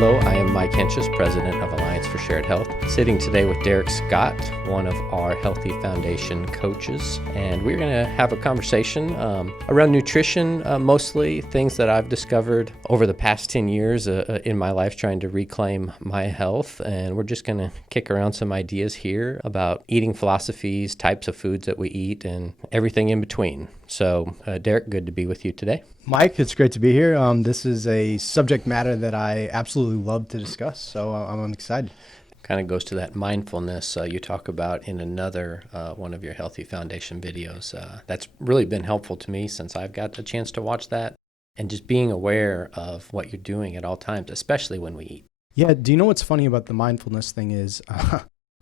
Hello, I am Mike Hentges, President of Alliance for Shared Health, sitting today with Derik Scott, one of our Healthy Foundation coaches, and we're going to have a conversation around nutrition, mostly things that I've discovered over the past 10 years in my life trying to reclaim my health, and we're just going to kick around some ideas here about eating philosophies, types of foods that we eat, and everything in between. So, Derik, good to be with you today. Mike, it's great to be here. This is a subject matter that I absolutely love to discuss, so I'm excited. Kind of goes to that mindfulness you talk about in another one of your Healthy Foundation videos. That's really been helpful to me since I've got a chance to watch that, and just being aware of what you're doing at all times, especially when we eat. Yeah, do you know what's funny about the mindfulness thing is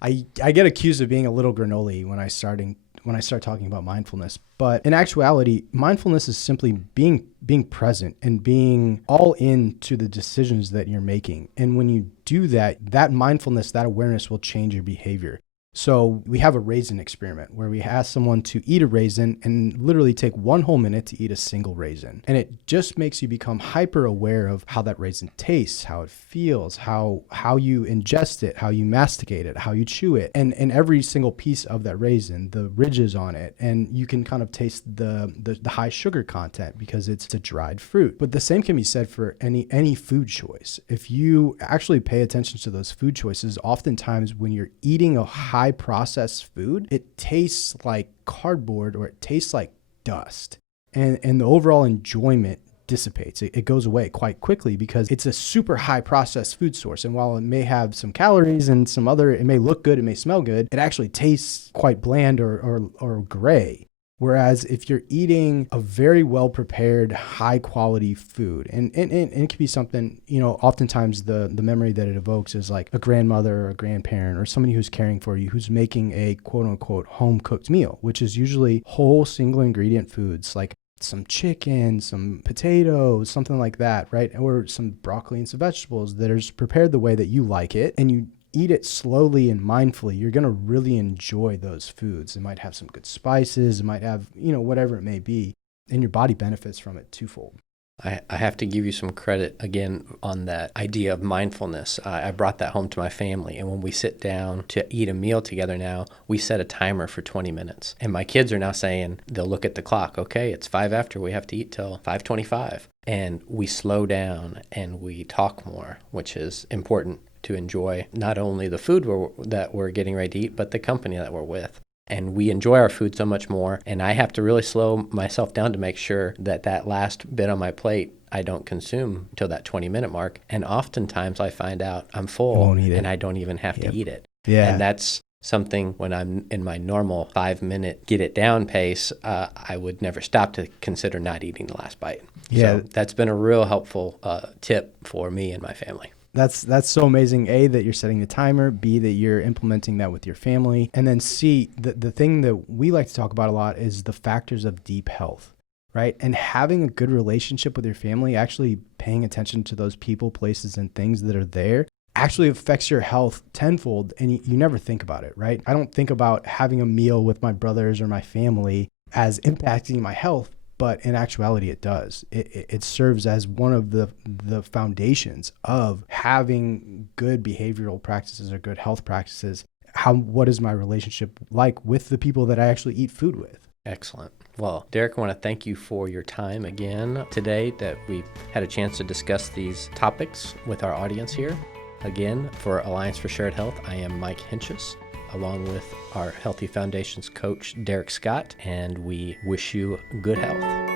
I get accused of being a little granola when I start talking about mindfulness. But in actuality, mindfulness is simply being present and being all in to the decisions that you're making. And when you do that, that mindfulness, that awareness will change your behavior. So we have a raisin experiment where we ask someone to eat a raisin and literally take 1 whole minute to eat a single raisin. And it just makes you become hyper aware of how that raisin tastes, how it feels, how you ingest it, how you masticate it, how you chew it, and every single piece of that raisin, the ridges on it. And you can kind of taste the high sugar content because it's a dried fruit. But the same can be said for any food choice. If you actually pay attention to those food choices, oftentimes when you're eating a high processed food, it tastes like cardboard or it tastes like dust, and the overall enjoyment dissipates. It goes away quite quickly because it's a super high processed food source, and while it may have some calories and some other, it may look good, it may smell good, it actually tastes quite bland or gray. Whereas if you're eating a very well prepared, high quality food, and it could be something, oftentimes the memory that it evokes is like a grandmother or a grandparent or somebody who's caring for you, who's making a quote unquote home cooked meal, which is usually whole single ingredient foods like some chicken, some potatoes, something like that, right? Or some broccoli and some vegetables that are prepared the way that you like it, and you eat it slowly and mindfully, you're going to really enjoy those foods. It might have some good spices, it might have, whatever it may be, and your body benefits from it twofold. I have to give you some credit again on that idea of mindfulness. I brought that home to my family, and when we sit down to eat a meal together now, we set a timer for 20 minutes. And my kids are now saying, they'll look at the clock, okay, it's 5 after, we have to eat till 5:25. And we slow down and we talk more, which is important to enjoy not only the food that we're getting ready to eat, but the company that we're with. And we enjoy our food so much more. And I have to really slow myself down to make sure that last bit on my plate I don't consume till that 20-minute mark. And oftentimes I find out I'm full and I don't even have to eat it. Yeah. And that's something when I'm in my normal 5-minute get it down pace, I would never stop to consider not eating the last bite. Yeah. So that's been a real helpful tip for me and my family. That's so amazing. A, that you're setting the timer. B, that you're implementing that with your family. And then C, the thing that we like to talk about a lot is the factors of deep health, right? And having a good relationship with your family, actually paying attention to those people, places, and things that are there actually affects your health tenfold. And you never think about it, right? I don't think about having a meal with my brothers or my family as impacting my health. But in actuality, it does. It serves as one of the foundations of having good behavioral practices or good health practices. What is my relationship like with the people that I actually eat food with? Excellent. Well, Derik, I want to thank you for your time again today, that we had a chance to discuss these topics with our audience here. Again, for Alliance for Shared Health, I am Mike Hentges, along with our Healthy Foundation's coach, Derik Scott, and we wish you good health.